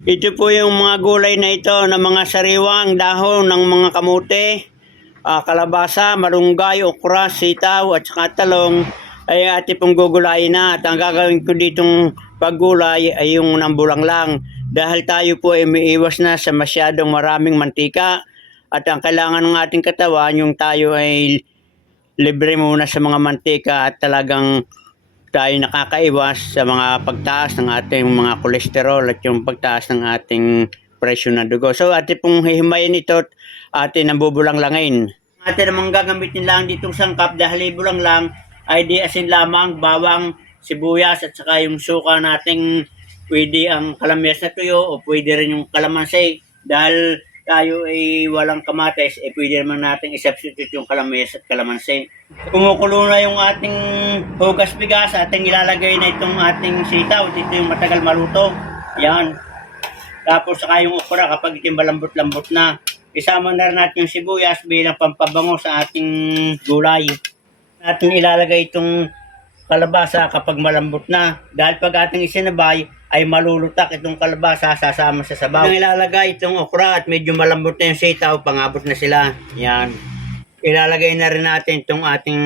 Ito po yung mga gulay na ito na mga sariwang dahon ng mga kamote, kalabasa, malunggay, okra, sitaw at saka talong ay ati pong gugulayin na. At ang gagawin ko ditong paggulay ay yung nambulang lang. Dahil tayo po ay umiiwas na sa masyadong maraming mantika at ang kailangan ng ating katawan yung tayo ay libre muna sa mga mantika at talagang tayo nakakaiwas sa mga pagtaas ng ating mga kolesterol at yung pagtaas ng ating presyo ng dugo. So ate pong hihimayin ito at atin ang bubulang-langin. Ate namang gagamitin lang ditong sangkap dahil ibulang lang ay di asin lamang, bawang, sibuyas at saka yung suka nating pwede ang kalamyas na tuyo o pwede rin yung kalamansi dahil tayo ay walang kamatis, pwede naman natin i-substitute yung kalamayas at kalamansi. Kumukulo na yung ating hugas bigas, ating ilalagay na itong ating sitaw. Dito yung matagal maluto. Yan. Tapos saka yung okra kapag ito malambot-lambot na. Isama na rin natin yung sibuyas bilang pampabango sa ating gulay. Ating ilalagay itong kalabasa kapag malambot na. Dahil pag ating isinabay, ay malulutak itong kalabasa sasama sa sabaw. Ang ilalagay itong okra at medyo malambot na yung sitaw, pangabot na sila. Yan. Ilalagay na rin natin itong ating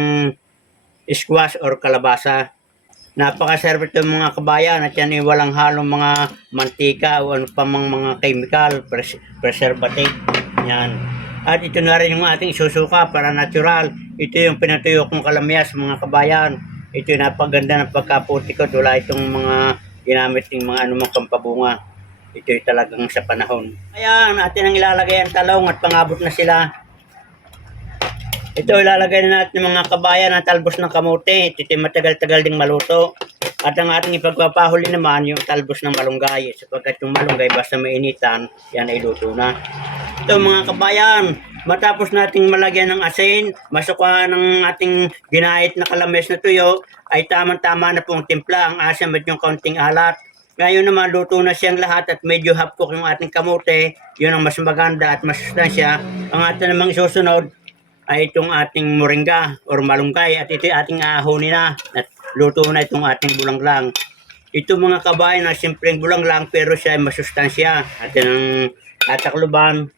squash or kalabasa. Napakasarap itong mga kabayan at yan ay walang halong mga mantika o ano pa mga chemical, preservative. Yan. At ito na rin yung ating isusuka para natural. Ito yung pinatuyo kong kalamyas mga kabayan. Ito yung napaganda ng pagkaputi ko. Wala itong mga ginamit ng mga anumang pampabunga. Ito yung talagang sa panahon. Ayan, natin ang ilalagay ang talong at pangabot na sila. Ito ilalagay na natin ng mga kabayan ng talbos ng kamote. Ito yung matagal-tagal ding maluto. At ang ating ipagpapahuli naman yung talbos ng malunggay. Sapagkat yung malunggay basta mainitan, yan ay luto na. Ito mga kabayan, matapos nating malagyan ng asin, masuka ng ating ginahit na kalames na tuyo, ay tamang-tama na pong timpla ang asin at yung kaunting alat. Ngayon naman, luto na siyang lahat at medyo hapkok yung ating kamote. Yun ang mas maganda at mas sustansya. Ang ating namang isusunod ay itong ating moringa or malunggay at ito ating ahunin na. At luto na itong ating bulanglang. Ito mga kabayan na simpleng bulanglang pero siya ay masustansya. Atin ang tatakluban.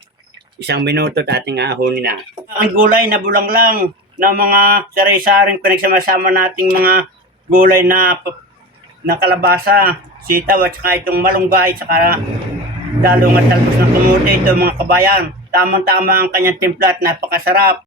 1 minuto at ating ahunin na. Ang gulay na bulanglang na mga sari-saring pinagsama-sama nating mga gulay na kalabasa, sitaw at saka itong malunggay, saka dalong at talbos ng kamote. Ito mga kabayan, tamang-tama ang kanyang timpla at napakasarap.